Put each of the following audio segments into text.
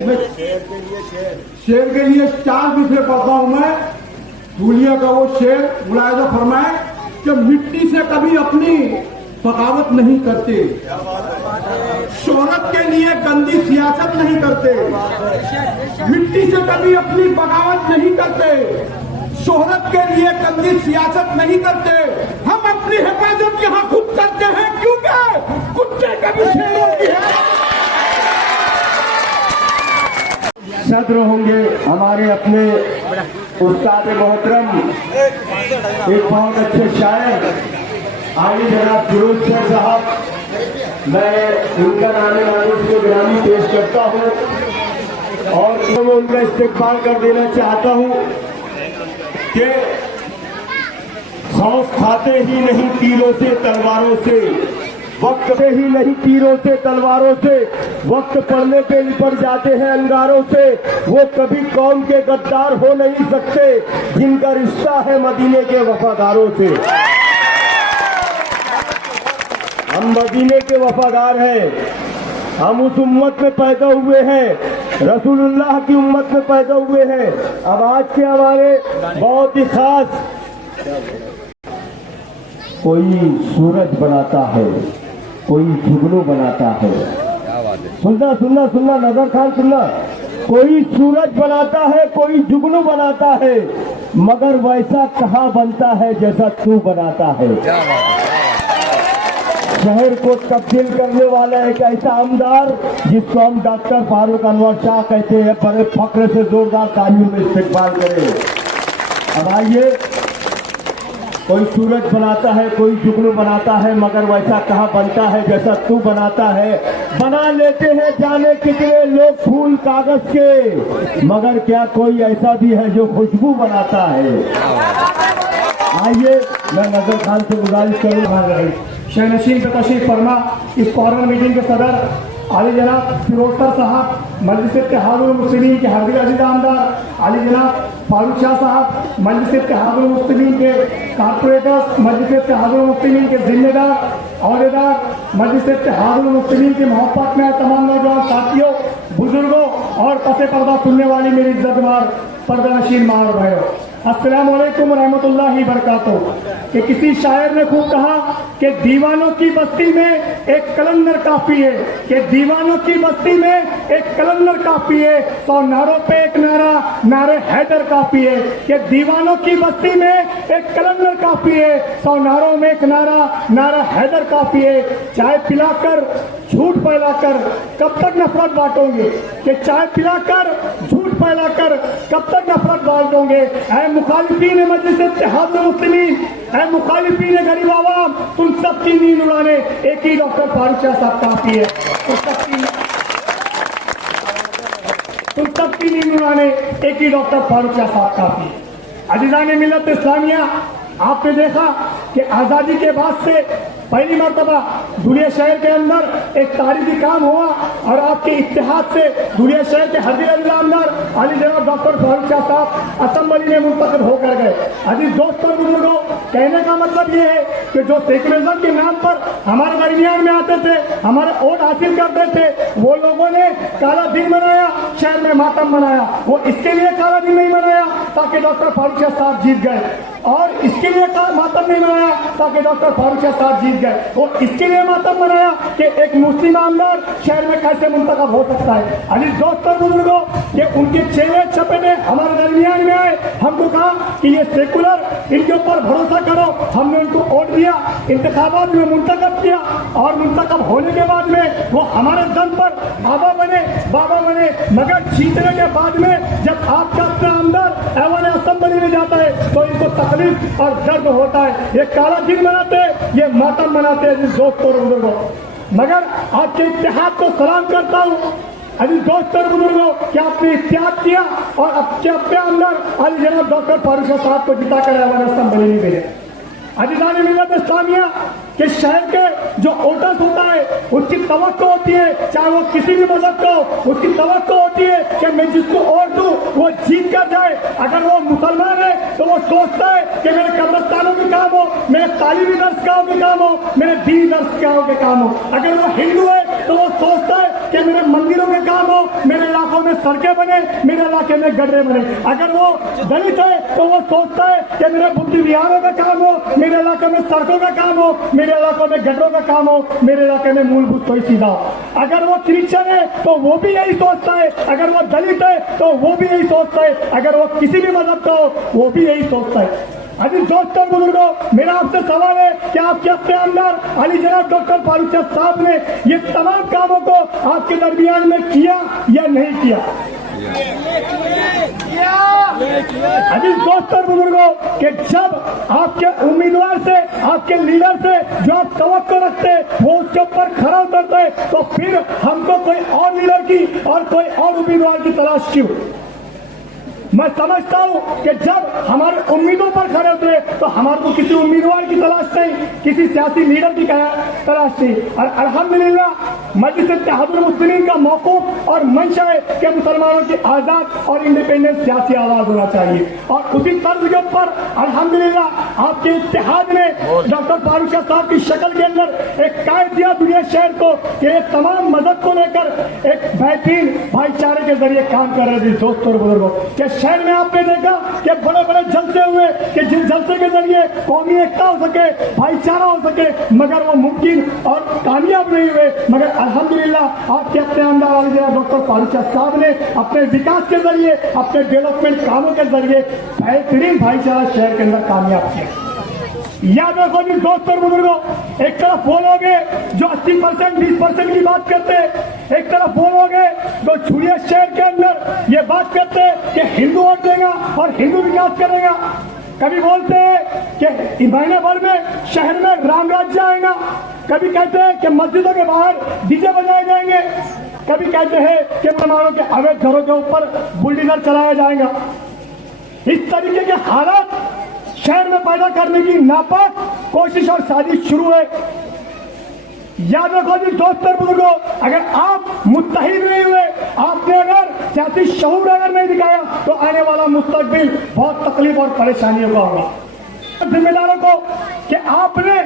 शेर के लिए 4 दूसरे पढ़ता हूं मैं। धूलिया का वो शेर मुलायजा फरमाए कि मिट्टी से कभी अपनी बगावत नहीं करते, शोहरत के लिए गंदी सियासत नहीं करते, मिट्टी से कभी अपनी बगावत नहीं करते, शोहरत के लिए गंदी सियासत नहीं करते। हम अपनी हिफाजत यहाँ खुद करते हैं क्योंकि कुत्ते कभी शेरों की है। सद्र होंगे हमारे अपने उस्ताद मोहतरम, एक बहुत अच्छे शायर आली जनाब फिरोज शेर साहब। मैं उनका नामे मानूस को ग्रामी पेश करता हूँ और मैं उनका इस्तेकबाल कर देना चाहता हूँ कि खौफ खाते ही नहीं तीरों से तलवारों से, वक्त पे ही नहीं तीरों से तलवारों से, वक्त पड़ने पे लिपट जाते हैं अंगारों से। वो कभी कौम के गद्दार हो नहीं सकते जिनका रिश्ता है मदीने के वफादारों से। हम मदीने के वफादार हैं, हम उस उम्मत में पैदा हुए हैं, रसूलुल्लाह की उम्मत में पैदा हुए हैं। अब आज के हमारे बहुत ही खास, कोई सूरज बनाता है, कोई जुगनू बनाता है। सुनना सुनना सुनना नजर खान सुनना। कोई सूरज बनाता है, कोई जुगनू बनाता है, मगर वैसा कहाँ बनता है जैसा तू बनाता है। शहर को तब्दील करने वाला एक ऐसा आमदार जिसको हम डॉक्टर फारूक अनवर शाह कहते हैं, बड़े फक्र से जोरदार तालियों में इस्तेकबाल करें। अब आइए, कोई सूरज बनाता है, कोई जुगनू बनाता है, मगर वैसा कहाँ बनता है जैसा तू बनाता है। बना लेते हैं जाने कितने लोग फूल कागज के, मगर क्या कोई ऐसा भी है जो खुशबू बनाता है। आइए, मैं नजर खान से गुजारिश करूँ शहनशीन पे तशरीफ फरमा। इस कॉर्नर मीटिंग के सदर आली जनाब फिरोज सर साहब, मजलिस इत्तेहादुल मुस्लिमीन के हरदिल अजीज आमदार, आली जनाब फारूक शाह साहब, मजलिस इत्तेहादुल मुस्लिमीन के कारपोरेटर्स, मजलिस इत्तेहादुल मुस्लिमीन के जिम्मेदार औहदेदार, मजलिस इत्तेहादुल मुस्लिमीन की मोहब्बत में तमाम नौजवान साथियों, बुजुर्गों और पसे पर्दा सुनने वाली मेरी इज्जतमार पर्दा नशीन मार रहे हो, अस्सलाम वालेकुम रहमतुल्लाहि बरकातुहू। कि किसी शायर ने खूब कहा कि दीवानों की बस्ती में एक कलंदर काफी है, कि दीवानों की बस्ती में एक कलंदर काफी है, 100 नारों पे एक नारा नारे हैदर काफी है। कि दीवानों की बस्ती में एक कलंदर काफी है, 100 नारों में एक नारा नारा हैदर काफी है। चाय पिलाकर झूठ फैलाकर कब तक नफरत बांटोगे, कि चाय पिलाकर झूठ फैलाकर कब तक नफरत बांटोगे। ऐ मुखालिफीन मजलिस इत्तेहादुल मुस्लिमीन, ऐ मुखालिफीन गरीब आवाम, तुम सबकी नींद उड़ाने एक ही डॉक्टर फारूक शाह साहब काफी है। तुम सबकी नींद उड़ाने एक ही डॉक्टर फारूक शाह साहब काफी है। अजीज़ान मिल्लत इस्लामिया, आपने देखा कि आजादी के बाद से पहली मरतबा धुलिया शहर के अंदर एक तारीखी काम हुआ और आपके इत्तेहाद से धुलिया शहर के हरदिल अजीज आमदार आली जनाब डॉक्टर फारूक शाह साहब असेंबली में मुंतखब होकर गए। अजीज दोस्तों बुजुर्गों, कहने का मतलब ये है कि जो सेकुलरिज्म के नाम पर हमारे दरमियान में आते थे, हमारे वोट हासिल करते थे, वो लोगों ने काला दिन मनाया, शहर में मातम मनाया। वो इसके लिए काला दिन नहीं मनाया ताकि डॉक्टर फारूक शाह साहब जीत गए, और इसके लिए मातम नहीं मनाया ताकि डॉक्टर फारूक शाह साहब जीत गए, वो इसके लिए मातम मनाया कि एक मुस्लिम आमदार शहर में कैसे मुंतखब हो सकता है। अली दोस्तों बुजुर्गों, ये उनके चेहरे चपेटे हमारे दरमियान में आए, हमको कहा कि ये सेकुलर, इनके ऊपर भरोसा करो। हमने उनको वोट दिया, इंतखाबात में मुंतखब किया, और मुंतखब होने के बाद में वो हमारे दम पर बाबा बने। मगर जीतने के बाद में जब आपका अपना आमदार ऐवान असेंबली में जाता है तो इनको तकलीफ और दर्द होता है। ये काला दिन मनाते हैं, ये मातम मनाते हैं दोस्तों और बुजुर्गों। मगर आपके इत्तेहाद को सलाम करता हूँ। अभी दोस्तों और बुजुर्गों, क्या आपने इत्तेहाद किया और अपने अंदर अली जनाब डॉक्टर फारूक शाह साहब को जिताकर ऐवान असेंबली में भेजे। अजीज़ान मिल्लत इस्लामिया के शहर के जो वोटर्स होता है उसकी तवक्को होती है, चाहे वो किसी भी मजहब का हो, उसकी तवक्को होती है कि मैं जिसको वोट दूं वो जीत कर जाए। अगर वो मुसलमान है तो वो सोचता है कि मेरे कब्रिस्तानों के काम हो, मेरे तालीमी दरसगाहों के काम हो, मेरे दीनी दरसगाहों के काम हो। अगर वो हिंदू है तो वो सोचता है कि मेरे मंदिरों के काम हो, मेरे इलाकों में सड़कें बने, मेरे इलाके में गड्ढे बने। अगर वो दलित है तो वो सोचता है कि मेरे बुद्धि विहारों का काम हो, मेरे इलाके में सड़कों का काम हो, मेरे इलाकों में गड्ढों का काम हो, मेरे इलाके में मूलभूत कोई सीधा हो। अगर वो क्रिश्चियन है तो वो भी यही सोचता है, अगर वो दलित है तो वो भी यही सोचता है, अगर वो किसी भी मजहब का हो वो भी यही सोचता है। अभी दोस्तों बुजुर्गों, मेरा आपसे सवाल है कि आपके अपने अंदर अली जनाब डॉक्टर फारूक शाह साहब ने ये तमाम कामों को आपके दरमियान में किया या नहीं किया? अभी दोस्तों बुजुर्गों कि जब आपके उम्मीदवार से, आपके लीडर से जो आप तवक्को रखते वो उसके ऊपर खरा उतरते, तो फिर हमको कोई और लीडर की और कोई और उम्मीदवार की तलाश क्यों? मैं समझता हूं कि जब हमारे उम्मीदों पर खड़े उतरे तो हमारे को किसी उम्मीदवार की तलाश नहीं, किसी सियासी लीडर की तलाश नहीं। और अल्हम्दुलिल्लाह मजलिस इत्तेहादुल मुस्लिमीन का मौक़ूफ़ और मंशा है कि मुसलमानों की आज़ाद और इंडिपेंडेंट सियासी आवाज़ होना चाहिए। और उसी तर्ज के ऊपर अल्हम्दुलिल्लाह आपके इत्तेहाद ने डॉक्टर फारूक शाह साहब की शक्ल के अंदर एक कायद दिया दुनिया शहर को कि ये तमाम मजहब को लेकर एक बेहतरीन भाईचारे के जरिए काम कर रहे थे। दोस्तों और बुजुर्गों, शहर में आपने देखा कि बड़े बड़े जलसे हुए कि जिन जलसे के जरिए कौमी एकता हो सके, भाईचारा हो सके, मगर वो मुमकिन और कामयाब नहीं हुए। मगर अल्हम्दुलिल्लाह आपके अपने अंदर वाले डॉक्टर फारूक शाह साहब ने अपने विकास के जरिए, अपने डेवलपमेंट कामों के जरिए बेहतरीन भाईचारा शहर के अंदर कामयाब किया। याद रखो जी दोस्तों और बुजुर्गों, एक तरफ वो लोग हैं जो 80% 20% की बात करते हैं, एक तरफ वो लोग हैं जो छुड़िया शहर के अंदर ये बात करते हैं कि हिंदू वोट देगा और हिंदू विकास करेगा। कभी बोलते हैं कि महीने भर में शहर में राम राज्य आएगा, कभी कहते हैं कि मस्जिदों के बाहर डीजे बजाए जाएंगे, कभी कहते हैं कि मुसलमानों के अवैध घरों के ऊपर बुलडोजर चलाया जाएगा। इस तरीके के हालात शहर में पैदा करने की नापाक कोशिश और साजिश शुरू है। याद रखो जी दोस्तों और बुजुर्गों, अगर आप मुत्तहिद नहीं हुए, आपने अगर सियासी शऊर अगर नहीं दिखाया तो आने वाला मुस्तकबिल बहुत तकलीफ और परेशानियों का होगा। जिम्मेदारों को कि आपने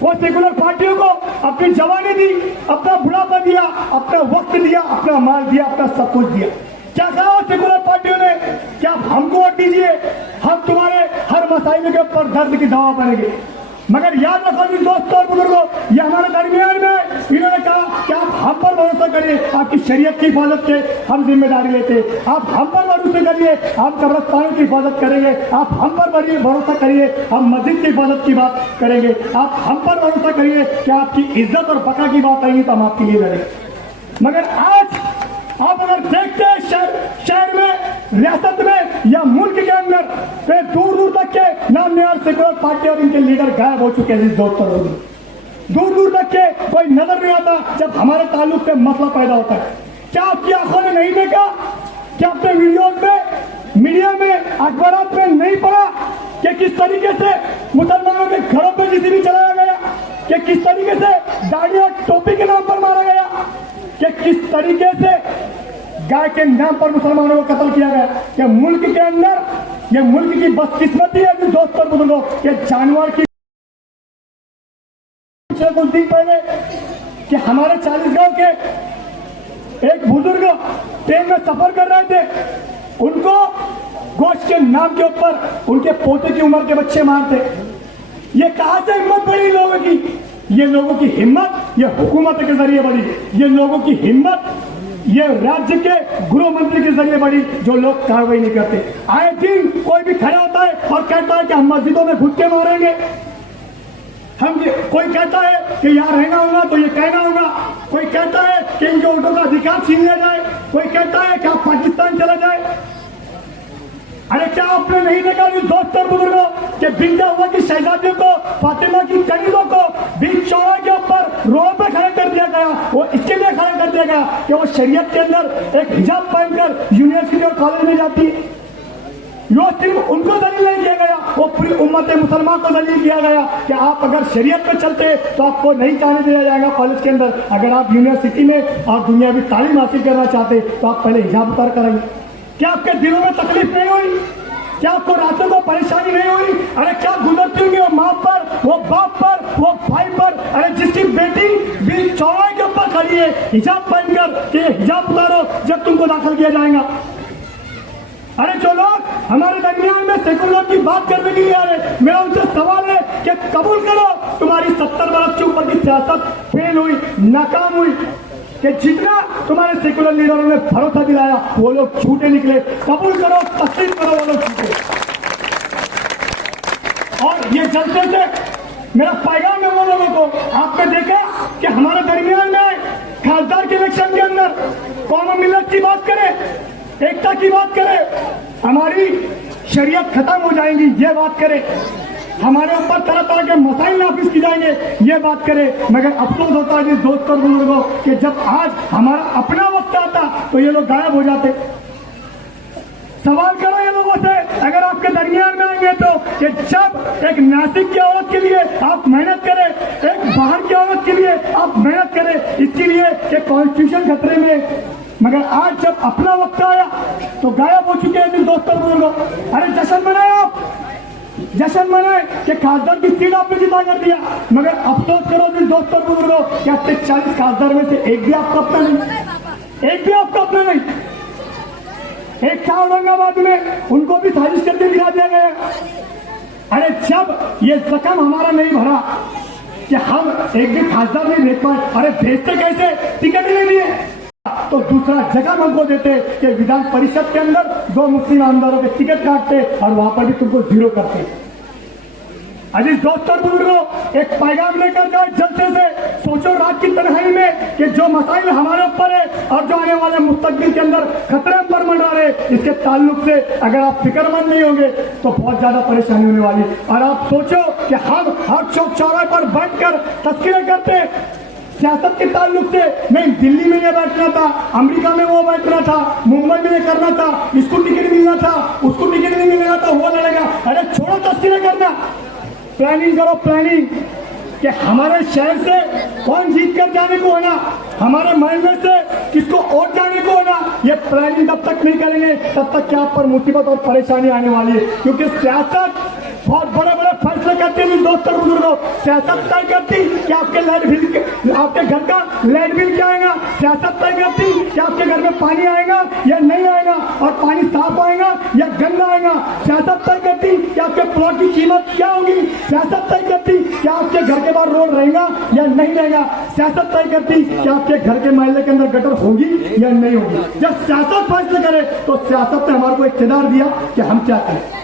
वो सेकुलर पार्टियों को अपनी जवानी दी, अपना बुढ़ापा दिया, अपना वक्त दिया, अपना माल दिया, अपना सब कुछ दिया। क्या कहा सेकुलर पार्टियों ने कि आप हमको वोट दीजिए, हम तुम्हारे हर मसाइल के ऊपर दर्द की दवा बनेंगे। मगर याद रखो जी दोस्तों और बुजुर्गों, ये हमारे दरमियान में इन्होंने कहा कि आप हम पर भरोसा करिए, आपकी शरीयत की हिफाजत के हम जिम्मेदारी लेते हैं। आप हम पर भरोसा करिए, हम कब्रिस्तानों की हिफाजत करेंगे। आप हम पर भरोसा करिए, हम मस्जिद की हिफाजत की बात करेंगे। आप हम पर भरोसा करिए कि आपकी इज्जत और बका की बात आएगी तो हम आपके लिए लड़ेंगे। मगर आज आप अगर देखते हैं शहर में, रियासत में या मुल्क के अंदर तो दूर दूर तक के नाम निहार सेकुलर पार्टी और इनके लीडर गायब हो चुके हैं। दोस्तों दूर दूर तक के कोई नजर नहीं आता जब हमारे ताल्लुक से मसला पैदा होता है। क्या आपकी आंखों ने नहीं देखा? क्या अपने वीडियोज में, मीडिया में, अखबार में नहीं पढ़ा कि किस तरीके से मुसलमानों के घरों पर जिसे भी चलाया गया, कि किस तरीके से दाढ़ी और टोपी के नाम पर मारा गया, कि किस तरीके से गाय के नाम पर मुसलमानों को कत्ल किया गया। कि मुल्क के अंदर ये मुल्क की बदकिस्मती है दोस्तों बुजुर्गों, कि जानवर की कुछ दिन पहले कि हमारे 40 गांव के एक बुजुर्ग ट्रेन में सफर कर रहे थे, उनको गोश्त के नाम के ऊपर उनके पोते की उम्र के बच्चे मारते। ये कहां से हिम्मत बढ़ी लोगों की? ये लोगों की हिम्मत ये हुकूमत के जरिए बढ़ी, ये लोगों की हिम्मत ये राज्य के गृह मंत्री के जरिए बढ़ी, जो लोग कार्रवाई नहीं करते। आए दिन कोई भी खड़ा होता है और कहता है कि हम मस्जिदों में घुस के मारेंगे, कोई कहता है कि यहाँ रहना होगा तो ये कहना होगा, कोई कहता है कि इनके वोटों का अधिकार छीन लिया जाए, कोई कहता है कि आप पाकिस्तान चला जाए। अरे क्या आपने नहीं देखा दोस्तों बुजुर्गों कि बिंदा हुआ की शहजादियों को, फातिमा की कनीजों को बीच चौराहे के ऊपर रोड पे खड़े कर दिया गया। वो इसके लिए खड़े कर दिया गया कि वो शरीयत के अंदर एक हिजाब पहनकर यूनिवर्सिटी और कॉलेज में जाती है। वो सिर्फ उनको दलील नहीं किया गया, वो पूरी उम्मत मुसलमान को दलील किया गया कि आप अगर शरीयत पे चलते तो आपको नहीं जाने दिया जाएगा कॉलेज के अंदर। अगर आप यूनिवर्सिटी में और दुनियावी तालीम हासिल करना चाहते तो आप पहले हिजाब उतार कराइए। क्या आपके दिलों में तकलीफ नहीं हुई? क्या आपको रातों को परेशानी नहीं हुई? अरे क्या गुजरती होंगी वो माँ पर, वो बाप पर, वो भाई पर? अरे जिसकी बेटी भी चौराहे के ऊपर खड़ी है हिजाब पहनकर कि हिजाब उतारो जब तुमको दाखिल किया जाएगा। अरे जो लोग हमारे दरमियान में सेकुलर की बात करने के लिए आ रहे, मेरा उनसे सवाल है कि कबूल करो तुम्हारी 70 वर्ष के ऊपर की सियासत फेल हुई, नाकाम हुई, कि जितना तुम्हारे सेकुलर लीडरों ने भरोसा दिलाया वो लोग झूठे निकले। कबूल करो, तस्लीम करो, वो लोग झूठे। और ये जलसे से मेरा पैगाम है वो लोगों को, आपने देखा कि हमारे दरमियान में खासदार के इलेक्शन के अंदर कौम मिल्लत की बात करें, एकता की बात करें, हमारी शरीयत खत्म हो जाएंगी ये बात करें, हमारे ऊपर तरह तरह के मसाइल नाफिज की जाएंगे ये बात करें, मगर अफसोस होता है जिस दोस्त और बुजुर्गों कि जब आज हमारा अपना वक्त आता तो ये लोग गायब हो जाते। सवाल करो ये लोगों से अगर आपके दरमियान में आएंगे तो कि जब एक नासिक की औरत के लिए आप मेहनत करें, एक बाहर की औरत के लिए आप मेहनत करें, इसके लिए कि कॉन्स्टिट्यूशन खतरे में, मगर आज जब अपना वक्त आया तो गायब हो चुके हैं जिस दोस्तों बुजुर्गों। अरे जश्न मनाए, आप जश्न मनाए कि खासदार की सीट आपने जिता कर दिया, मगर अफसोस करो जिस दोस्तों बुजुर्गों क्या 40 खासदार में से एक भी आपका अपना नहीं, एक भी आपका अपना नहीं। एक था औरंगाबाद में, उनको भी साजिश करके गिरा दिया गया। अरे जब ये जख्म हमारा नहीं भरा कि हम एक भी खासदार नहीं भेज पाए, अरे भेजते कैसे, टिकट ही नहीं दिए तो दूसरा जगह हमको देते कि विधान परिषद के अंदर 2 मुस्लिम आमदारों के टिकट काटते और वहां पर भी तुमको 0 करते। अजीज दोस्तों बुजुर्गों, एक पैगाम लेकर जाए जलसे से, सोचो रात की तन्हाई में कि जो मसाइल हमारे ऊपर है और जो आने वाले मुस्तकबिल के अंदर खतरे पर मंडरा रहे, इसके ताल्लुक से अगर आप फिक्रमंद नहीं होंगे तो बहुत ज्यादा परेशानी होने वाली। और आप सोचो कि हम हर चौक चौराहे पर बैठकर तस्करे करते सियासत के ताल्लुक से, नहीं दिल्ली में ये बैठना था, अमेरिका में वो बैठना था, मुंबई में ये करना था, इसको टिकट मिलना था, उसको टिकट नहीं मिलेगा तो वो लड़ेगा। अरे छोड़ो तस्करे करना, प्लानिंग करो, प्लानिंग कि हमारे शहर से कौन जीत कर जाने को होना, हमारे महल्ले से किसको वोट जाने को होना, ये प्लानिंग तब तक नहीं करेंगे तब तक क्या आप पर मुसीबत और परेशानी आने वाली है। क्योंकि सियासत बहुत बड़े बड़े फैसले करते हैं दोस्तों बुजुर्गों। सियासत तय करती कि आपके लाइट बिल, आपके घर का लाइट बिल क्या आएगा, सियासत तय करती कि आपके घर में पानी आएगा या नहीं आएगा, और पानी साफ आएगा या गंदा आएगा, सियासत तय करती कि आपके प्लॉट की कीमत क्या होगी, सियासत तय करती कि आपके घर के बाहर रोड रहेगा या नहीं रहेगा, सियासत तय करती कि आपके घर के महल्ले के अंदर गटर होगी या नहीं होगी। जब सियासत फैसले करे तो सियासत ने हमारे को इख्तियार दिया कि हम क्या करें।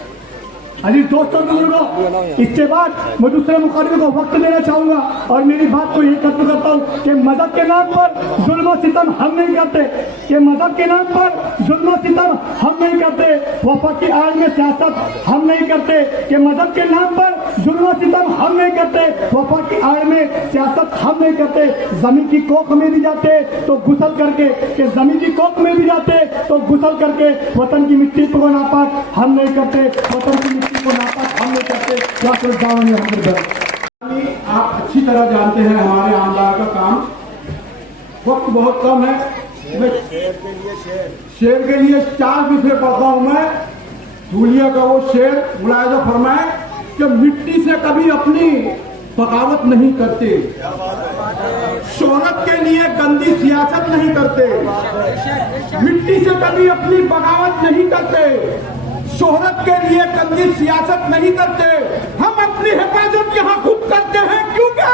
अजीज दोस्तों बुजुर्गों, इसके बाद मैं दूसरे मुखातिब को वक्त देना चाहूंगा और मेरी बात को यही खत्म करता हूँ कि मजहब के नाम पर जुल्म और सितम हम नहीं करते, कि मजहब के नाम पर जुल्म और सितम हम नहीं करते, वफा की आड़ में सियासत हम नहीं करते, कि मजहब के नाम पर जुल्म और सितम हम नहीं करते, वफा की आड़ में सियासत हम नहीं करते। जमीन की कोख में भी जाते तो गुसल करके, कि जमीन की कोख में भी जाते तो गुसल करके, वतन की मिट्टी को नापाक हम नहीं करते, वतन की को नापाक हम नहीं करते। आप अच्छी तरह जानते हैं हमारे आमदार का काम, वक्त बहुत कम है। मैं शेर के लिए 4 विषय पढ़ता हूं। मैं धूलिया का वो शेर मुलायजा फरमाए कि मिट्टी से कभी अपनी बगावत नहीं करते, शोहरत के लिए गंदी सियासत नहीं करते, मिट्टी से कभी अपनी बगावत नहीं करते, शोहरत के लिए गंदी सियासत नहीं करते, हम अपनी हिफाजत यहाँ खुद करते हैं क्योंकि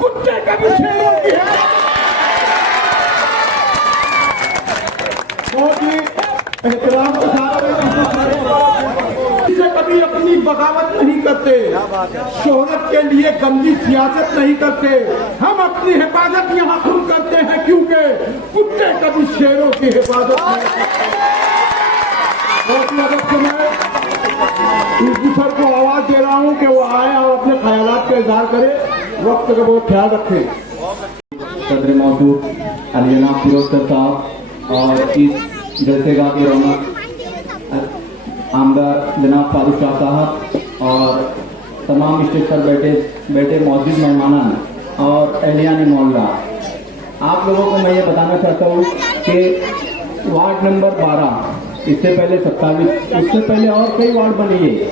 कुत्ते कभी शेरों की है। बहुत ही एहतराम के साथ इसे कभी अपनी बगावत नहीं करते, शोहरत के लिए गंदी सियासत नहीं करते, हम अपनी हिफाजत यहाँ खुद करते हैं क्योंकि कुत्ते कभी शेरों की हिफाजत नहीं करते। बहुत मदद से मैं इस सर को आवाज दे रहा हूं कि वो आए और अपने ख्यालात का इजहार करे, वक्त का बहुत ख्याल रखें। सदर मौजूद अलीना फिरोज साहब और इस जलसे का की रौनक आमदार जनाब फारूक शाह साहब और तमाम स्टेज पर बैठे मौजूद मेहमान और अहलियान मोहल्ला, आप लोगों को मैं ये बताना चाहता हूँ कि वार्ड नंबर 12 इससे पहले 27, उससे पहले और कई वार्ड बने ये।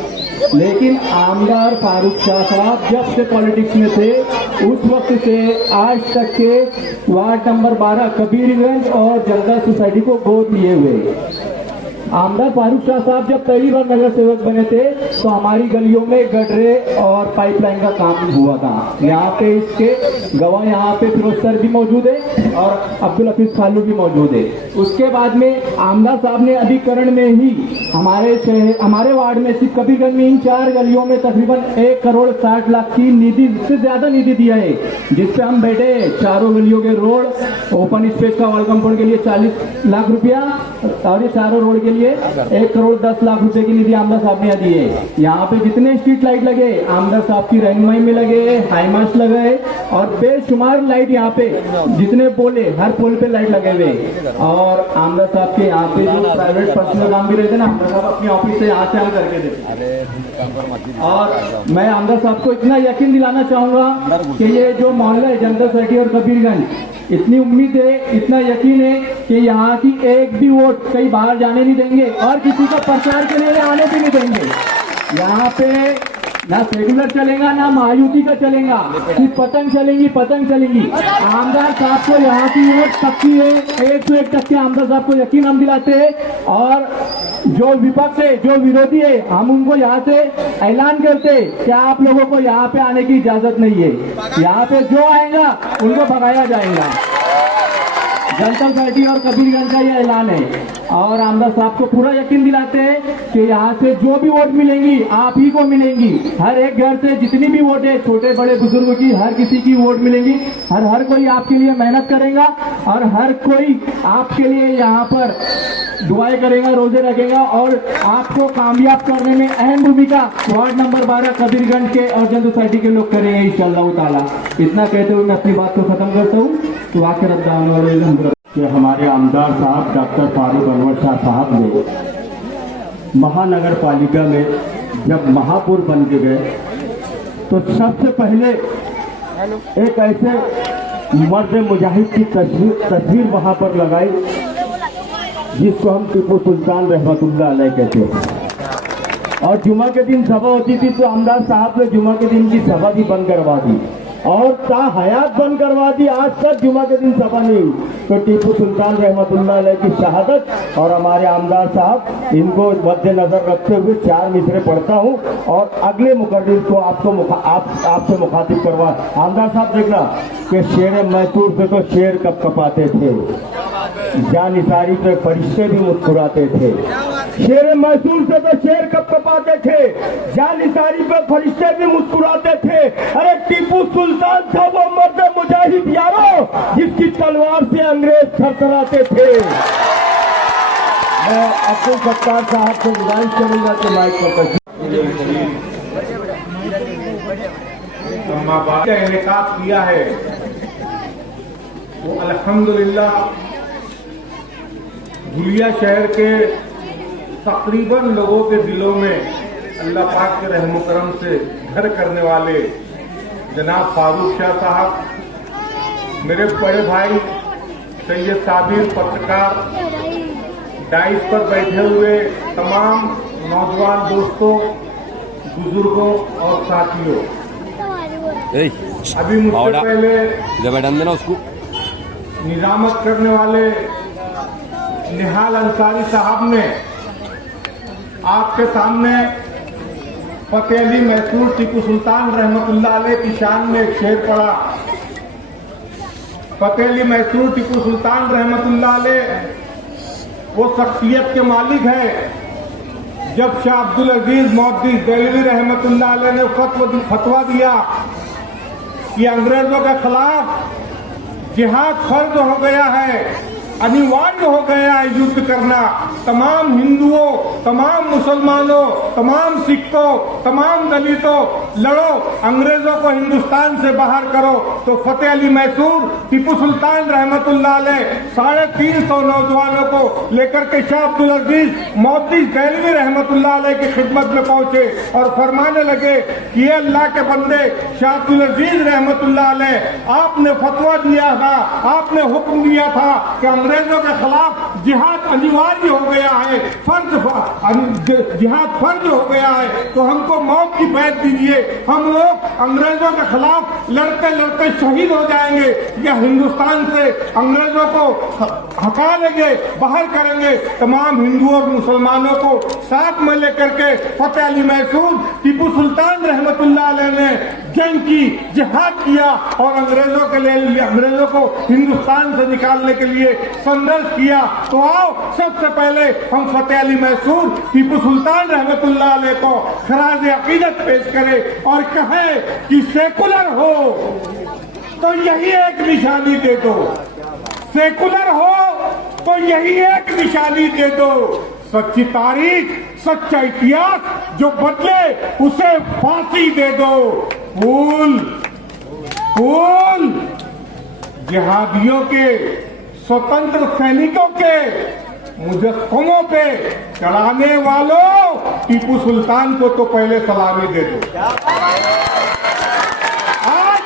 लेकिन आमदार फारूक शाह साहब जब से पॉलिटिक्स में थे उस वक्त से आज तक के वार्ड नंबर 12 कबीरगंज और जनता सोसाइटी को गोद लिए हुए। आमदार फारूक शाह साहब जब पहली बार नगर सेवक बने थे तो हमारी गलियों में गडरे और पाइपलाइन का काम हुआ था। यहाँ पे इसके गवाह यहाँ पे फिरोज सर भी मौजूद है और अब्दुल हफीज खालू भी मौजूद है। उसके बाद में आमदार साहब ने अधिकरण में ही हमारे वार्ड में सिर्फ कबीरगंज में इन 4 गलियों में तकरीबन 1 करोड़ 60 लाख की निधि से ज्यादा निधि दिया है, जिसपे हम बैठे चारों गलियों के रोड ओपन स्पेस का वॉल कंपाउंड के लिए 40 लाख रुपया और ये चारों रोड के लिए 1 करोड़ 10 लाख रुपए की निधि आमदार साहब ने दी है। यहाँ पे जितने स्ट्रीट लाइट लगे आमदार साहब की रहनुमाई में लगे, हाईमास्ट लगे और बेशुमार लाइट यहाँ पे जितने पोले हर पोल पे लाइट लगे हुए। और आमदार साहब के यहाँ पे जो प्राइवेट पर्सनल काम भी रहते ना, आमदार साहब अपनी ऑफिस से यहाँ से हम करके देते। और मैं आमदार साहब को इतना यकीन दिलाना चाहूंगा कि ये जो मोहल्ला है जनता सोसाइटी और कबीरगंज, इतनी उम्मीद है, इतना यकीन है कि यहाँ की एक भी वोट कहीं बाहर जाने नहीं देंगे और किसी का प्रचार के लिए आने भी नहीं देंगे। यहाँ पे ना सेकुलर चलेगा ना महायुति का चलेगा, सिर्फ पतंग चलेंगी, पतंग चलेंगी। आमदार साहब को यहाँ की वोट पक्की है, 101% आमदार साहब को यकीन हम दिलाते हैं। और जो विपक्ष है, जो विरोधी है, हम उनको यहाँ से ऐलान करते कि आप लोगों को यहाँ पे आने की इजाजत नहीं है। यहाँ पे जो आएगा उनको भगाया जाएगा। जनता सोसाइटी और कबीरगंज का ये ऐलान है। और आमदार साहब को पूरा यकीन दिलाते हैं कि यहाँ से जो भी वोट मिलेंगी आप ही को मिलेंगी। हर एक घर से जितनी भी वोट है, छोटे बड़े बुजुर्ग की, हर किसी की वोट मिलेंगी। हर कोई आपके लिए मेहनत करेगा और हर कोई आपके लिए यहाँ पर दुआएं करेगा, रोजे रखेगा और आपको कामयाब करने में अहम भूमिका वार्ड नंबर 12 कबीरगंज के और जनता सोसाइटी के लोग करेंगे इंशाअल्लाह ताला। इतना कहते हुए मैं अपनी बात को खत्म करता हूँ। तो आखिर कि हमारे आमदार साहब डॉक्टर फारूक अनवर शाह साहब ने महानगर पालिका में जब महापौर बन के गए तो सबसे पहले एक ऐसे मर्द मुजाहिद की तस्वीर वहां पर लगाई जिसको हम टीपू सुल्तान रहमतुल्लाह अलैह कहते हैं। और जुमा के दिन सभा होती थी तो आमदार साहब ने जुमा के दिन की सभा भी बंद करवा दी और ता हयात बंद करवा दी। आज तक जुमा के दिन सभा नहीं हुई। तो टीपू सुल्तान रहमतुल्लाह अलैह की शहादत और हमारे आमदार साहब, इनको मद्देनजर रखते हुए 4 मिसरे पढ़ता हूँ और अगले मुकर्रिर को आपसे मुखातिब करवा। आमदार साहब देखना कि शेर मैसूर से तो शेर कब कपाते थे, जानिसारी पे फरिश्ते भी मुस्कुराते थे। शेर मैसूर से तो शेर कब कपाते थे, जानिसारी पे फरिश्ते भी मुस्कुराते थे। अरे टीपू सुल्तान था वो मर्द मुजाहिद यारो जिसकी तलवार से अंग्रेज थरथराते थे। मैं अब्दुल सत्तार साहब से गुजारिश करूंगा कि माइक पर इनेकाद किया है वो अल्हम्दुलिल्लाह धुलिया शहर के तकरीबन लोगों के दिलों में अल्लाह पाक के रहम करम से घर करने वाले जनाब फारूक शाह साहब, मेरे बड़े भाई सैयद साबिर पत्रकार, डाइस पर बैठे हुए तमाम नौजवान दोस्तों, बुजुर्गों और साथियों, अभी मुझसे पहले उसको निजामत करने वाले निहाल अंसारी साहब ने आपके सामने फतेह अली मैसूर टीपू सुल्तान रहमतुल्लाह अलैह की शान में एक शेर पढ़ा। फतेह अली मैसूर टीपू सुल्तान रहमतुल्लाह अलैह वो शख्सियत के मालिक है। जब शाह अब्दुल अजीज मौदूदी देहलवी रहमतुल्लाह अलैह ने फतवा दिया कि अंग्रेजों के खिलाफ जिहाद फर्ज हो गया है, अनिवार्य हो गया है युद्ध करना, तमाम हिंदुओं, तमाम मुसलमानों, तमाम सिखों, तमाम दलितों लड़ो, अंग्रेजों को हिंदुस्तान से बाहर करो। तो फतेह अली मैसूर टीपू सुल्तान रहमतुल्लाह अलैह 350 नौजवानों को लेकर के शाह अब्दुल अजीज मौदूदी देहलवी रहमतुल्लाह अलैह की खिदमत में पहुंचे और फरमाने लगे कि ये अल्लाह के बंदे शाह अब्दुल अजीज रहमतुल्लाह अलैह, आपने फतवा दिया था, आपने हुक्म दिया था कि अंग्रेजों के खिलाफ जिहाद अनिवार्य हो गया है, जिहाद फर्ज हो गया है, तो हमको मौत की बैत दीजिए। हम लोग अंग्रेजों के खिलाफ लड़ते लड़ते शहीद हो जाएंगे या हिंदुस्तान से अंग्रेजों को हटा लेंगे, बाहर करेंगे। तमाम हिंदुओं और मुसलमानों को साथ में लेकर के फतेह अली मैसूर, टीपू सुल्तान रहमतुल्लाह अलैह ने जंग की, जिहाद किया और अंग्रेजों को हिंदुस्तान से निकालने के लिए संघर्ष किया। तो आओ सबसे पहले हम फतेह अली मैसूर, टीपू सुल्तान रहमतुल्लाह अलैह को खराज अकीदत पेश करें और कहें कि सेकुलर हो तो यही एक निशानी दे दो, सेकुलर हो तो यही एक निशानी दे दो। सच्ची तारीख, सच्चा इतिहास जो बदले उसे फांसी दे दो। फूल जिहादियों के, स्वतंत्र सैनिकों के मुजस्समों पे चढ़ाने वालों, टीपू सुल्तान को तो पहले सलामी दे दो। आज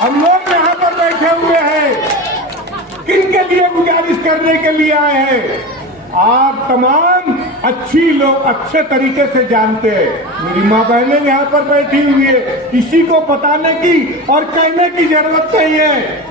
हम लोग यहाँ पर बैठे हुए हैं, किनके लिए गुजारिश करने के लिए आए हैं? आप तमाम अच्छी लोग अच्छे तरीके से जानते हैं। मेरी माँ बहनें यहाँ पर बैठी हुई है, किसी को बताने की और कहने की जरूरत नहीं है।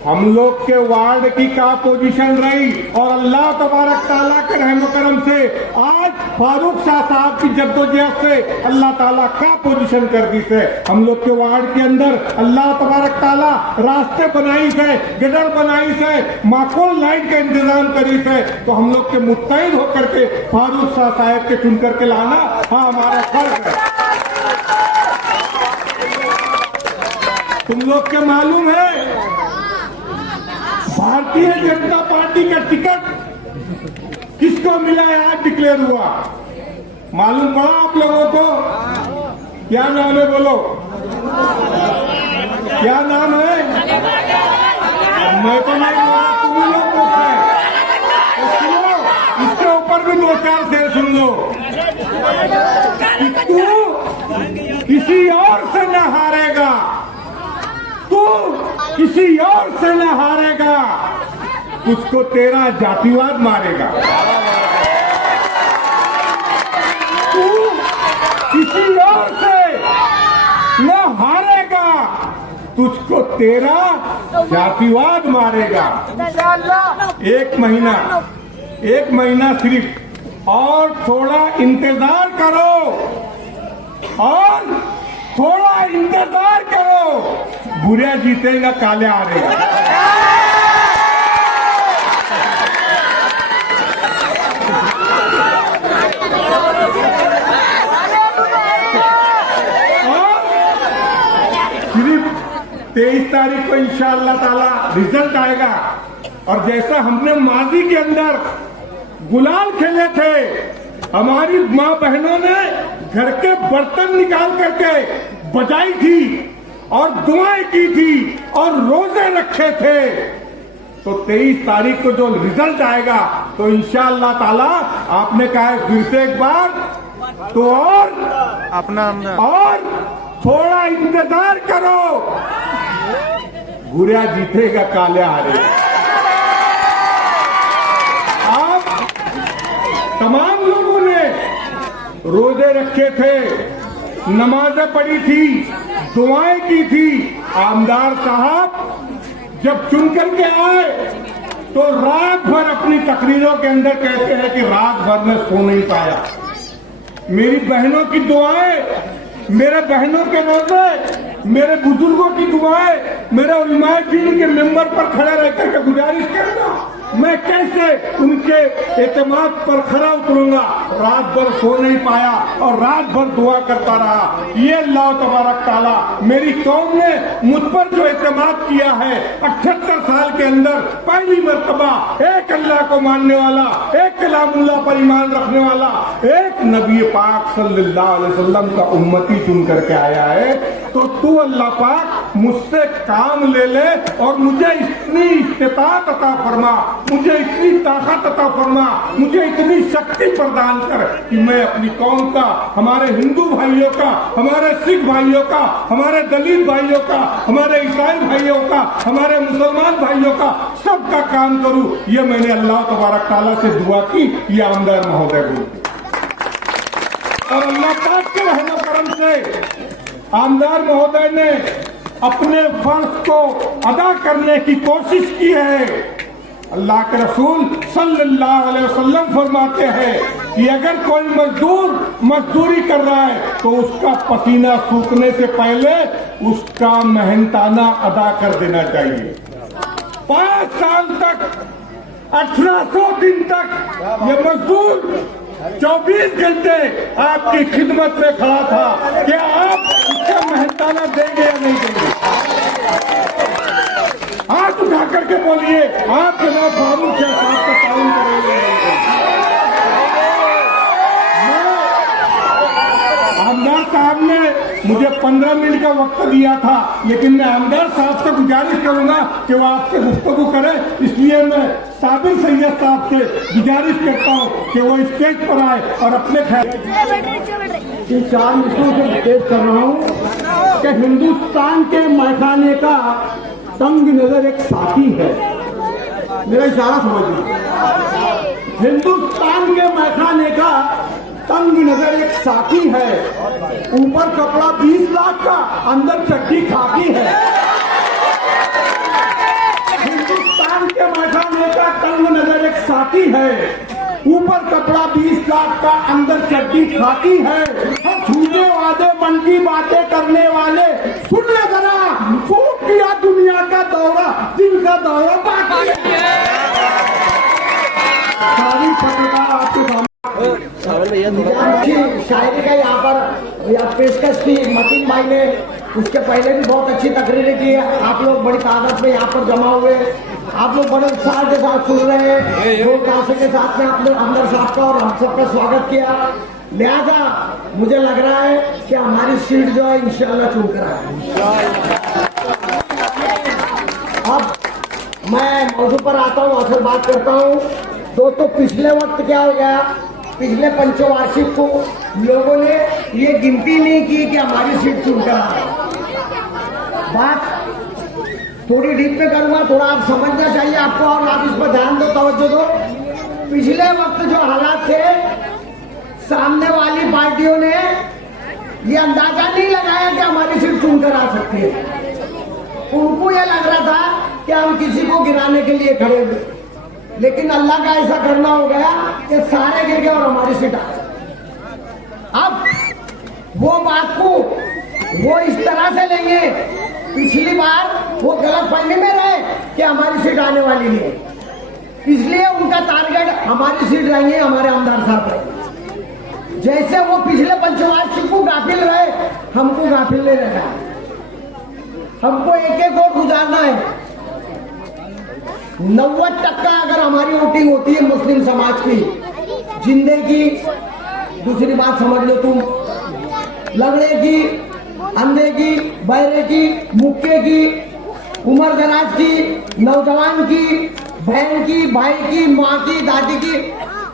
हम लोग के वार्ड की क्या पोजीशन रही और अल्लाह तबारक ताला के रहम करम से आज फारूक शाह साहब की जद्दोजहद से अल्लाह ताला क्या पोजीशन कर दी से हम लोग के वार्ड के अंदर अल्लाह तबारक ताला रास्ते बनाई से, गटर बनाई से, माकूल लाइट का इंतजाम करी से। तो हम लोग के मुत्तहिद होकर के फारूक शाह साहब के चुन करके लाना हाँ हमारा फर्ज है। तुम लोग के मालूम है भारतीय जनता पार्टी का टिकट किसको मिला है? आज डिक्लेयर हुआ, मालूम पड़ा आप लोगों को? क्या नाम है बोलो, क्या नाम है? मैं तो नहीं बोला, तुम लोग बोलते हैं। तो सुनो, इसके ऊपर भी दो चार शेर सुन लो। तू किसी और से न हारेगा, तू किसी और से न हारेगा, उसको तेरा जातिवाद मारेगा। तू किसी और से न हारेगा, तुझको तेरा जातिवाद मारेगा। एक महीना सिर्फ और थोड़ा इंतजार करो, और थोड़ा इंतजार करो, बुरा जीतेगा, काले हारेगा। सिर्फ 23 तारीख को इंशाअल्लाह ताला रिजल्ट आएगा। और जैसा हमने माजी के अंदर गुलाल खेले थे, हमारी माँ बहनों ने घर के बर्तन निकाल करके बजाई थी और दुआएं की थी और रोजे रखे थे। तो 23 तारीख को जो रिजल्ट आएगा तो इंशाअल्लाह ताला आपने कहा है फिर से एक बार, तो और थोड़ा इंतजार करो, बुरा जीतेगा, काले हारेगा। आप तमाम लोगों ने रोजे रखे थे, नमाजें पढ़ी थी, दुआएं की थी। आमदार साहब जब चुन करके आए तो रात भर अपनी तकरीरों के अंदर कहते हैं कि रात भर में सो नहीं पाया। मेरी बहनों की दुआएं, मेरे बहनों के रोजे, मेरे बुजुर्गों की दुआएं, मेरे उलमाए दीन के मेंबर पर खड़े रह करके गुजारिश करना, मैं कैसे उनके एतमाद पर खरा उतरूंगा। रात भर सो नहीं पाया और रात भर दुआ करता रहा। ये अल्लाह तबारक ताला मेरी कौम ने मुझ पर जो एतमाद किया है, 78 साल के अंदर पहली मर्तबा एक अल्लाह को मानने वाला, एक कलामुल्लाह पर ईमान रखने वाला, एक नबी पाक सल्लल्लाहु अलैहि वसल्लम का उम्मती चुन करके आया है। तो तू अल्लाह पाक मुझसे काम ले ले और मुझे इतनी इस्तिताअत अता फरमा, मुझे इतनी ताकत अता फरमा, मुझे इतनी शक्ति प्रदान कर कि मैं अपनी कौम का, हमारे हिंदू भाइयों का, हमारे सिख भाइयों का, हमारे दलित भाइयों का, हमारे ईसाई भाइयों का, हमारे मुसलमान भाइयों का सबका काम करूं, ये मैंने अल्लाह तबारक ताला से दुआ की। ये आमदार महोदय बोलते और अल्लाह पाक के रहम करम से आमदार महोदय ने अपने फर्ज को अदा करने की कोशिश की है। अल्लाह के रसूल सल्लल्लाहु अलैहि वसल्लम फरमाते हैं कि अगर कोई मजदूर मजदूरी कर रहा है तो उसका पसीना सूखने से पहले उसका मेहनताना अदा कर देना चाहिए। 5 साल तक 1800 दिन तक ये मजदूर 24 घंटे आपकी खिदमत में खड़ा था। क्या आप उसका मेहनताना देंगे या नहीं देंगे? हाथ उठा करके बोलिए, आप जनाब फारूक शाह साहब का ताउन करेंगे। आमदार साहब ने मुझे 15 मिनट का वक्त दिया था, लेकिन मैं आमदार साहब से गुजारिश करूंगा कि वो आपसे गुफ्तगू करें। इसलिए मैं साबिर सैयद साहब से गुजारिश करता हूं कि वो स्टेज पर आए और अपने इन 4 मिनटों से पेश कर रहा हूं कि हिंदुस्तान के मैखाने का तंग नजर एक साथी है। मेरा इशारा समझना, हिंदुस्तान के मैखाने का तंग नजर एक साथी है। ऊपर कपड़ा 20 लाख का, अंदर चड्डी खाकी है। हिंदुस्तान के मैखाने का तंग नजर एक साथी है। ऊपर कपड़ा 20 लाख का, अंदर चड्डी खाकी है। हम झूठे वादे मन की बातें करने वाले सुन ले जरा, फूट किया दुनिया का दौरा, दिन का दौरा बाकी है। सारी पत्रकार आपके सामने शायरी का यहाँ पर पेशकश की मतीन भाई ने, उसके पहले भी बहुत अच्छी तकरीरें की है। आप लोग बड़ी तादाद में यहाँ पर जमा हुए, आप लोग बड़े उत्साह के साथ सुन रहे हैं। दो काफे के साथ में आपने अमर साहब का और हम सबका स्वागत किया। लिहाजा मुझे लग रहा है कि हमारी सीट जो है इंशाल्लाह चुन कर आए। अब मैं मौजू पर आता हूँ, असल बात करता हूँ। दोस्तों, पिछले वक्त क्या हो गया, पिछले पंचवार्षिक को लोगों ने ये गिनती नहीं की कि हमारी सीट चुनकर आ रही। बात थोड़ी डीप में करूंगा, थोड़ा आप समझना चाहिए आपको और आप इस पर ध्यान दो, तवज्जो दो। पिछले वक्त जो हालात थे, सामने वाली पार्टियों ने ये अंदाजा नहीं लगाया कि हमारी सीट चुनकर आ सकती है। उनको ये लग रहा था कि हम किसी को गिराने के लिए खड़े हुए, लेकिन अल्लाह का ऐसा करना हो गया कि सारे गिर गए और हमारी सीट आ गई। अब वो बात को वो इस तरह से लेंगे, पिछली बार वो गलत फहमी में रहे कि हमारी सीट आने वाली नहीं है, इसलिए उनका टारगेट हमारी सीट रहेंगे, हमारे आमदार साहब रहेंगे। जैसे वो पिछले पंचवार्षिक को गाफिल रहे, हमको गाफिल नहीं रहना है। हमको एक एक वोट गुजारना है। 90% अगर हमारी वोटिंग होती है मुस्लिम समाज की, जिंदे की, दूसरी बात समझ लो तुम, लंगड़े की, अंधे की, बहरे की, मुक्के की, उम्र दराज की, नौजवान की, बहन की, भाई की, माँ की, दादी की,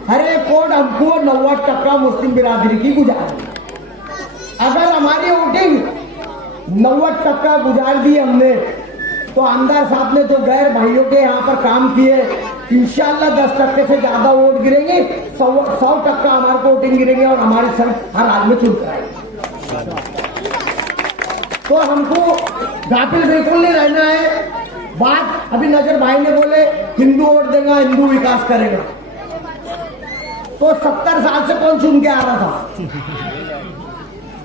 हर एक वोट हमको 90% मुस्लिम बिरादरी की गुजारनी। अगर हमारी वोटिंग 90% गुजार दी हमने, तो आमदार साहब ने जो गैर भाइयों के यहाँ पर काम किए, इंशाल्लाह 10% से ज्यादा वोट गिरेंगे, 100% हमारे को वोटिंग गिरेंगे और हमारी सड़क हर हाल में चुन कराएंगे। तो हमको गाफिल बिल्कुल नहीं रहना है। बात अभी नजर भाई ने बोले हिंदू वोट देगा, हिंदू विकास करेगा, तो 70 साल से कौन चुन के आ रहा था?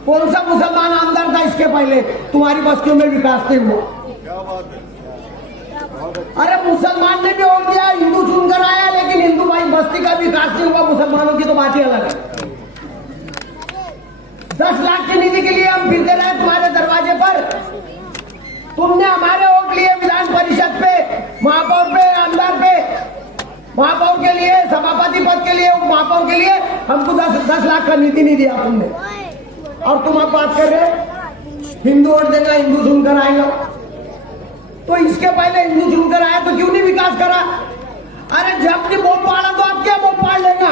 कौन सा मुसलमान आमदार था इसके पहले? तुम्हारी बस्तियों में विकास नहीं हुआ। अरे मुसलमान ने भी वोट दिया, हिंदू चुनकर आया, लेकिन हिंदू भाई बस्ती का विकास नहीं हुआ। मुसलमानों की तो बात ही अलग है। 10 लाख की निधि के लिए हम फिरते रहे तुम्हारे दरवाजे पर, तुमने हमारे वोट लिए विधान परिषद पे, महापौर पे, आमदार पे, महापौर के लिए, सभापति पद के लिए, उप महापौर के लिए हमको 10 लाख का निधि नहीं दिया तुमने। और तुम अब बात कर रहे हिंदू वोट देगा, हिंदू चुनकर आएगा। तो इसके पहले हिंदू चुनकर आया तो क्यों नहीं विकास करा? अरे जब नहीं वोट पाड़ा तो आप क्या वोट पाड़ लेगा?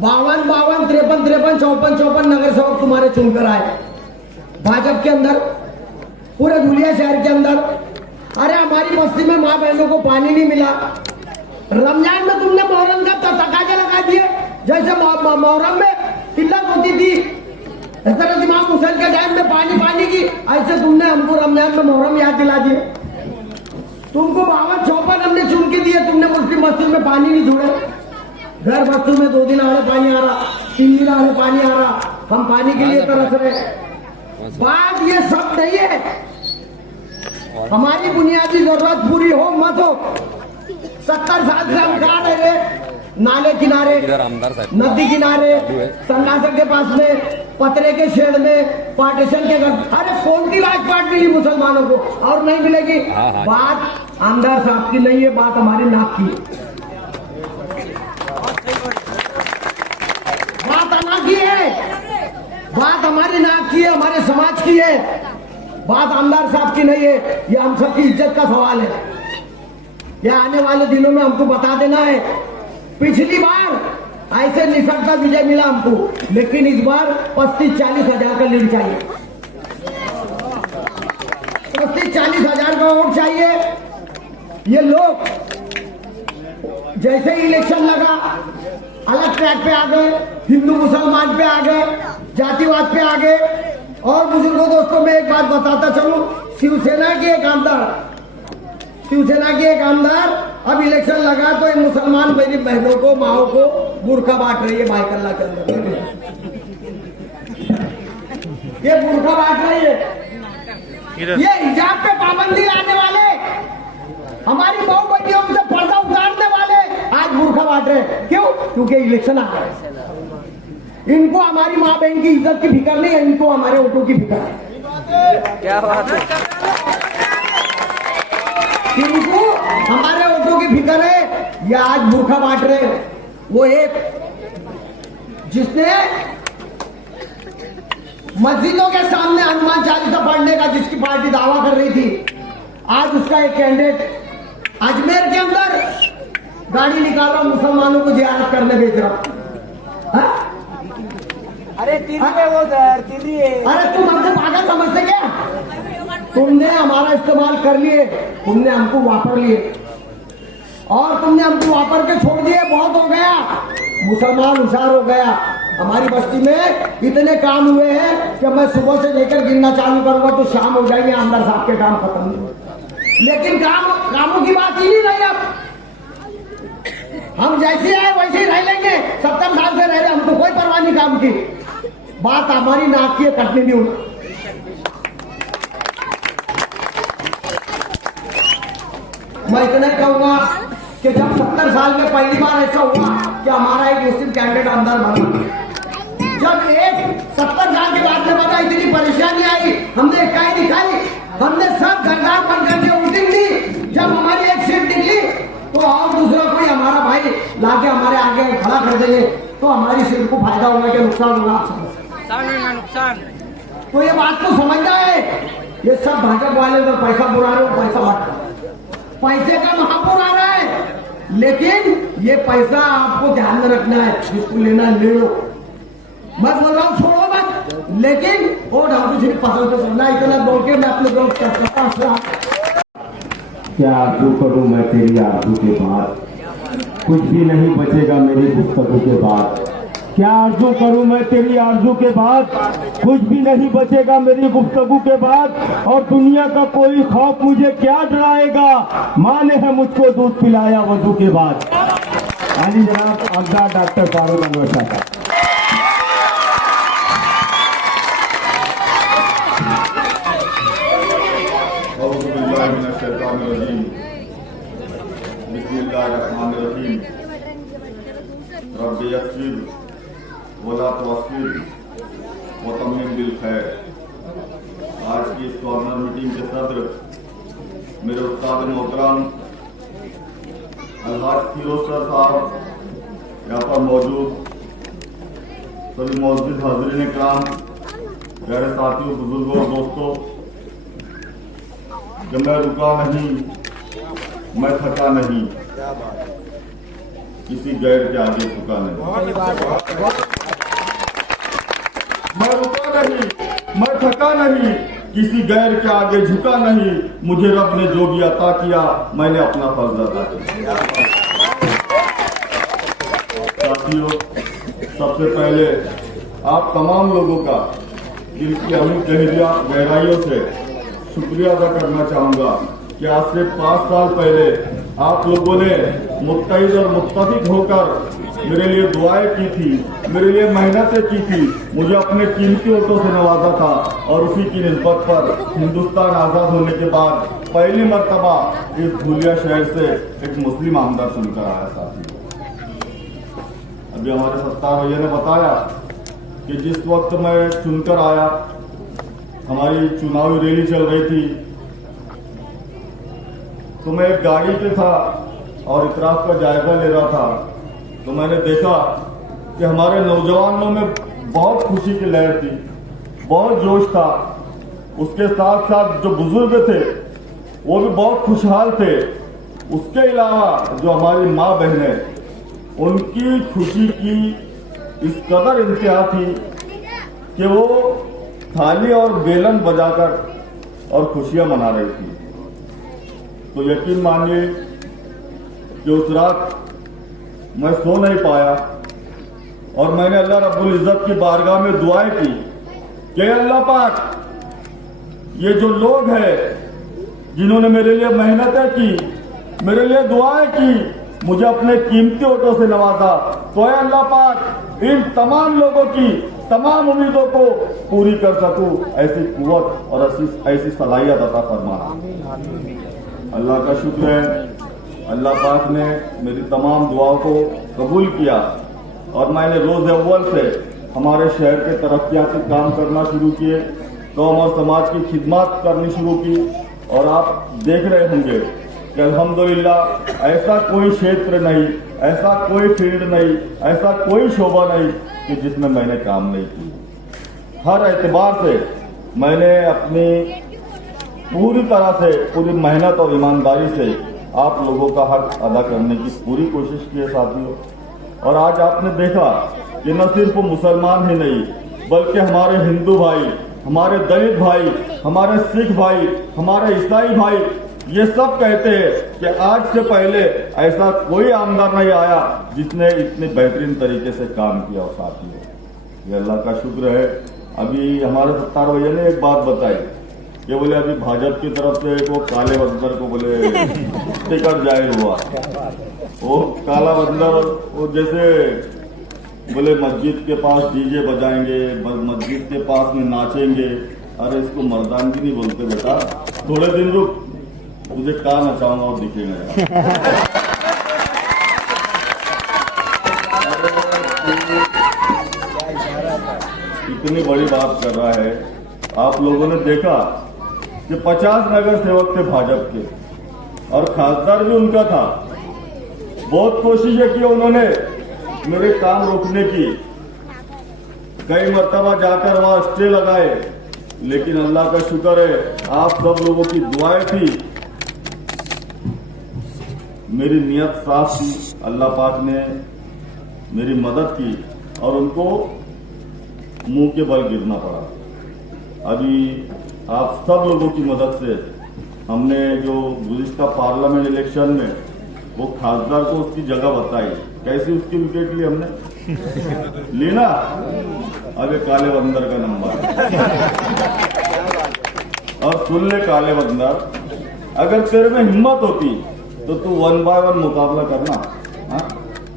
52, 53, 54 नगर सेवक तुम्हारे चुनकर आए भाजपा के अंदर, पूरे धुलिया शहर के अंदर। अरे हमारी बस्ती में माँ बहनों को पानी नहीं मिला। रमजान में तुमने मोहर्रम का तकाजे लगा दिए, जैसे मोहर्रम में किल्लत होती थी हज़रत इमाम हुसैन के टाइम में पानी की, ऐसे तुमने हमको रमजान में मोहर्रम याद दिला दिए। तुमको 52-54 हमने चुन के दिए, तुमने मुस्लिम मस्जिद में पानी नहीं छोड़े। घर बच्चों में 2 दिन आ रहे पानी आ रहा, 3 दिन आ रहे पानी आ रहा, हम पानी के लिए तरस रहे। बात ये सब नहीं है, हमारी बुनियादी जरूरत पूरी हो मत हो। 70 साल से हम खा रहे नाले किनारे, नदी किनारे, संगासर के पास में, पतरे के शेड में, पार्टीशन के घर। अरे कौन सी राजपाट मिली मुसलमानों को और नहीं मिलेगी? बात आमदार साहब की नहीं है, बात हमारी नाक की है। बात अना की है, बात हमारी नाक की है, हमारे समाज की है, बात आमदार साहब की नहीं है। ये हम सबकी इज्जत का सवाल है। ये आने वाले दिनों में हमको बता देना है। पिछली बार ऐसे निसट का विजय मिला हमको, लेकिन इस बार 35-40 हजार का लीड चाहिए। 35-40 हजार का वोट चाहिए। ये लोग जैसे ही इलेक्शन लगा अलग ट्रैक पे आ गए, हिंदू मुसलमान पे आ गए, जातिवाद पे आ गए। और बुजुर्गों दोस्तों में एक बात बताता चलूं, शिवसेना के एक आमदार अब इलेक्शन लगा तो ये मुसलमान मेरी बहनों को, माओ को बुरखा बांट रही है बाइकल्ला के अंदर। ये बुरखा बांट रही है, ये हिजाब पे पाबंदी लाने वाले, हमारी बहु बच्चियों से पर्दा उतारने वाले आज बुरखा बांट रहे। क्यों? क्योंकि इलेक्शन आ रहा है। इनको हमारी माँ बहन की इज्जत की फिक्र नहीं है, इनको हमारे वोटों की फिक्र है। क्या बात है? इनको हमारे वोटों की फिक्र है। ये आज बुरखा बांट रहे। वो एक जिसने मस्जिदों के सामने हनुमान चालीसा पढ़ने का जिसकी पार्टी दावा कर रही थी, आज उसका एक कैंडिडेट अजमेर के अंदर गाड़ी निकाल रहा, मुसलमानों को जियारत करने भेज रहा। अरे तिर्री है वो सर, तिर्री है। अरे तुम हमसे पागल समझते क्या? तुमने हमारा इस्तेमाल कर लिए, तुमने हमको वापर लिए और तुमने हमको वापर के छोड़ दिए। बहुत हो गया, मुसलमान होशियार हो गया। हमारी बस्ती में इतने काम हुए हैं कि मैं सुबह से लेकर गिनना चालू करूंगा तो शाम हो जाएंगे, आमदार साहब के काम खत्म नहीं। लेकिन कामों की बात ही नहीं रही। अब हम जैसे आए वैसे ही रह लेंगे। 70 साल से रह रहे, हमको कोई परवाह नहीं काम की। बात हमारी नाक की कटनी नहीं होगी। मैं इतना ही कहूंगा कि जब 70 साल में पहली बार ऐसा हुआ कि हमारा एक मुस्लिम कैंडिडेट अंदर बना, जब एक 70 साल के बाद में बता इतनी परेशानी आई, हमने इकाई दिखाई, हमने सब घरदार बंद कर दिया, वोटिंग दी। जब हमारी एक सीट निकली तो और दूसरा कोई हमारा भाई लाके हमारे आगे खड़ा कर देंगे तो हमारी सीट को फायदा होगा कि नुकसान होगा? आप नुकसान। तो ये बात तो समझना है। ये सब भाजपा वाले तो पैसा बुरा रहे हो, पैसा बांट रहे, पैसे का महापुर आ रहा है। लेकिन ये पैसा आपको ध्यान में रखना है, जिसको लेना ले लो। मैं बोल रहा हूँ छोड़ो मत, लेकिन वोट हमको सिर्फ पसंद तो करना। इतना बोल के मैं अपने दोस्त करता हूँ। क्या आरज़ू करूं मैं तेरी आरज़ू के बाद, कुछ भी नहीं बचेगा मेरी गुफ्तगू के बाद। क्या आरज़ू करूं मैं तेरी आरज़ू के बाद, कुछ भी नहीं बचेगा मेरी गुफ्तगू के बाद। और दुनिया का कोई खौफ मुझे क्या डराएगा, माँ ने है मुझको दूध पिलाया वजू के बाद। हाँ जी जनाब, आमदार डॉक्टर फारूक अनवर साहब। रब्बी यस्सिर वला तुअस्सिर व तम्मिम बिल खैर। आज की इस कॉर्नर मीटिंग के सदर मेरे उस्ताद मोहतरम अलहाज फिरोज सर साहब, यहाँ पर मौजूद सभी मौजूद हाज़रीन इकराम, प्यारे साथियों, बुजुर्गों और दोस्तों, कि मैं रुका नहीं, मैं थका नहीं, किसी गैर के आगे झुका नहीं। मैं रुका नहीं, मैं थका नहीं, किसी गैर के आगे झुका नहीं। मुझे रब ने जो भी अता किया मैंने अपना फर्ज अदा किया। साथियों, सबसे पहले आप तमाम लोगों का दिल की अमीर तहदिया गहराइयों से शुक्रिया अदा करना चाहूंगा कि आज से 5 साल पहले आप लोगों ने मुत्तहिद और मुत्तफिक होकर मेरे लिए दुआएं की थी, मेरे लिए मेहनतें की थी, मुझे अपने कीमती वोटों से नवाजा था और उसी की निस्बत पर हिंदुस्तान आजाद होने के बाद पहली मर्तबा इस धूलिया शहर से एक मुस्लिम आमदार चुनकर आया। साथी, अभी हमारे सत्तार भैया ने बताया कि जिस वक्त मैं चुनकर आया, हमारी चुनावी रैली चल रही थी, तो मैं एक गाड़ी पे था और इतराफ का जायजा ले रहा था, तो मैंने देखा कि हमारे नौजवानों में बहुत खुशी की लहर थी, बहुत जोश था। उसके साथ साथ जो बुजुर्ग थे वो भी बहुत खुशहाल थे। उसके अलावा जो हमारी माँ बहनें, उनकी खुशी की इस कदर इंतहा थी कि वो थाली और बेलन बजाकर और खुशियां मना रही थी। तो यकीन मानिए कि उस रात मैं सो नहीं पाया और मैंने अल्लाह रब्बुल इज्जत की बारगाह में दुआएं की कि अल्लाह पाक, ये जो लोग हैं जिन्होंने मेरे लिए मेहनतें की, मेरे लिए दुआएं की, मुझे अपने कीमती वोटों से नवाजा, तो है अल्लाह पाक इन तमाम लोगों की तमाम उम्मीदों को पूरी कर सकूं, ऐसी कुव्वत और ऐसी सलाहियत अता फरमाना। अल्लाह का शुक्र है, अल्लाह पाक ने मेरी तमाम दुआओं को कबूल किया और मैंने रोज अव्वल से हमारे शहर के तरक्याती काम करना शुरू किए, कौम और समाज की खिदमत करनी शुरू की। और आप देख रहे होंगे कि अल्हम्दुलिल्लाह ऐसा कोई क्षेत्र नहीं, ऐसा कोई फील्ड नहीं, ऐसा कोई शोबा नहीं कि जिसमें मैंने काम नहीं की। हर एतबार से मैंने अपनी पूरी तरह से, पूरी मेहनत और ईमानदारी से आप लोगों का हक अदा करने की पूरी कोशिश की है साथियों। और आज आपने देखा कि न सिर्फ मुसलमान ही नहीं, बल्कि हमारे हिंदू भाई, हमारे दलित भाई, हमारे सिख भाई, हमारे ईसाई भाई, ये सब कहते हैं कि आज से पहले ऐसा कोई आमदार नहीं आया जिसने इतने बेहतरीन तरीके से काम किया हो। साथियों, ये अल्लाह का शुक्र है। अभी हमारे सत्तार भैया ने एक बात बताई, ये बोले अभी भाजपा की तरफ से वो काले बंदर को बोले टिकट जाहिर हुआ। वो काला बंदर वो जैसे बोले मस्जिद के पास डीजे बजाएंगे, मस्जिद के पास में नाचेंगे। अरे इसको मर्दानगी नहीं बोलते बेटा, थोड़े दिन रुक, मुझे कहाँ नचाऊंगा और दिखेगा। इतनी बड़ी बात कर रहा है। आप लोगों ने देखा कि 50 नगर सेवक थे भाजपा के और खासदार भी उनका था। बहुत कोशिशें की उन्होंने मेरे काम रोकने की, कई मर्तबा जाकर वहां स्टे लगाए, लेकिन अल्लाह का शुक्र है आप सब लोगों की दुआएं थी, मेरी नियत साफ थी, अल्लाह पाक ने मेरी मदद की और उनको मुंह के बल गिरना पड़ा। अभी आप सब लोगों की मदद से हमने जो गुज़िश्ता पार्लियामेंट इलेक्शन में वो खासदार को उसकी जगह बताई, कैसी उसकी विकेट ली हमने ली ना। अबे काले बंदर का नंबर और सुन ले काले बंदर, अगर तेरे में हिम्मत होती तो तू 1 बाय 1 मुकाबला करना। हाँ?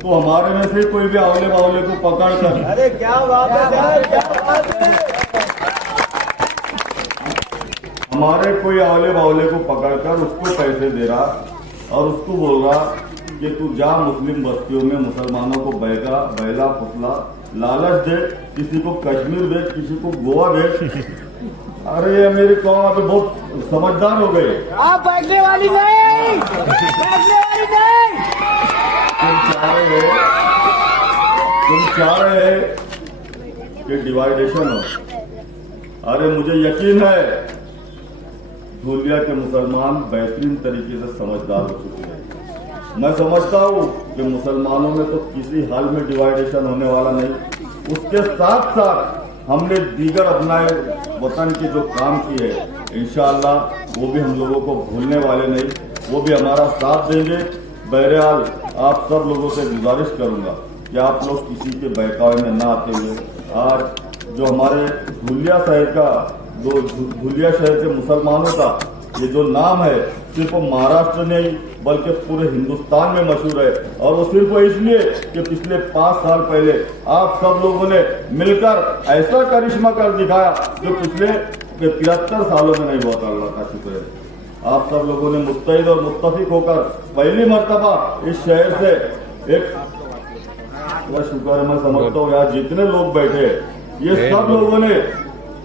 तो हमारे में से कोई भी आवले बावले को पकड़ कर, अरे क्या बात है, क्या बात है, हमारे कोई आवले बावले को पकड़कर उसको पैसे दे रहा और उसको बोल रहा कि तू जा मुस्लिम बस्तियों में मुसलमानों को बैला फुसला लालच दे, किसी को कश्मीर दे, किसी को गोवा दे। अरे ये मेरी कौम अभी बहुत समझदार हो गए। आप बैठने वाली नहीं, बैठने वाली नहीं। तुम चाह रहे हैं कि डिवाइडेशन हो। अरे मुझे यकीन है धूलिया के मुसलमान बेहतरीन तरीके से समझदार हो चुके हैं। मैं समझता हूँ कि मुसलमानों में तो किसी हाल में डिवाइडेशन होने वाला नहीं। उसके साथ साथ हमने दीगर अपनाए वतन के जो काम किए इंशाअल्लाह वो भी हम लोगों को भूलने वाले नहीं, वो भी हमारा साथ देंगे। बहरहाल आप सब लोगों से गुजारिश करूंगा कि आप लोग किसी के बहकावे में ना आते हुए आज जो हमारे धुलिया शहर का धुलिया शहर के मुसलमानों का ये जो नाम है सिर्फ महाराष्ट्र नहीं बल्कि पूरे हिंदुस्तान में मशहूर है, और वो सिर्फ इसलिए कि पिछले 5 साल पहले आप सब लोगों ने मिलकर ऐसा करिश्मा कर दिखाया जो पिछले 73 सालों में नहीं हुआ था। अल्लाह का शुक्र है आप सब लोगों ने मुत्तहिद और मुत्तफिक होकर पहली मर्तबा इस शहर से एक शुक्र है, मैं समझता हूँ यहाँ जितने लोग बैठे ये सब लोगों ने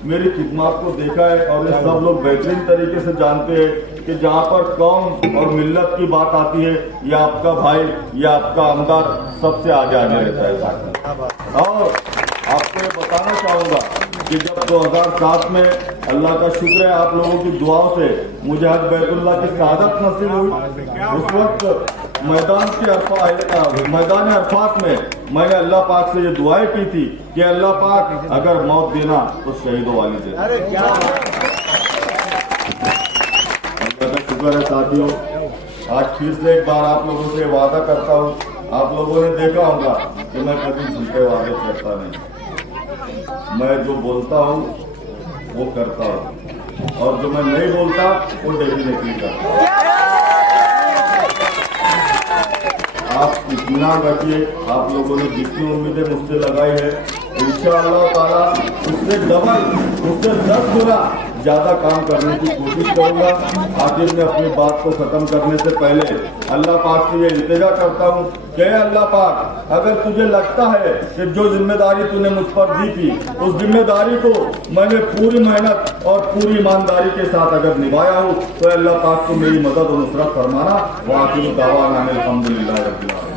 मेरी खिदमत को देखा है और ये सब लोग बेहतरीन तरीके से जानते हैं कि जहाँ पर कौम और मिल्लत की बात आती है या आपका भाई या आपका आमदार सबसे आगे आगे रहता है। और आपको ये बताना चाहूंगा कि जब 2007 में अल्लाह का शुक्र है आप लोगों की दुआओं से मुझे हज बैतुल्लाह की शहादत नसीब हुई, उस वक्त मैदान अरफात में मैंने अल्लाह पाक से ये दुआएं की थी कि अल्लाह पाक अगर मौत देना तो शहीदों वाली दे। अल्लाह का शुक्र है साथियों, आज फिर से एक बार आप लोगों से वादा करता हूँ, आप लोगों ने देखा होगा कि मैं कभी झूठे वादे करता नहीं, मैं जो बोलता हूँ वो करता हूँ और जो मैं नहीं बोलता वो डेफिनेटली करता। आप इत्मीनान रखिए, आप लोगों ने जितनी उम्मीदें मुझसे लगाई है इंशाअल्लाह ताला उससे डबल उससे 10 गुना ज्यादा काम करने की कोशिश करूंगा। आखिर में अपनी बात को खत्म करने से पहले अल्लाह पाक से ये इल्तिजा करता हूँ कि अल्लाह पाक अगर तुझे लगता है कि जो जिम्मेदारी तूने मुझ पर दी थी उस जिम्मेदारी को मैंने पूरी मेहनत और पूरी ईमानदारी के साथ अगर निभाया हूँ तो अल्लाह पाक को मेरी मदद और नुसरत फरमाना। वाक़ई दावा अल्हम्दुलिल्लाह रब्बिल आलमीन।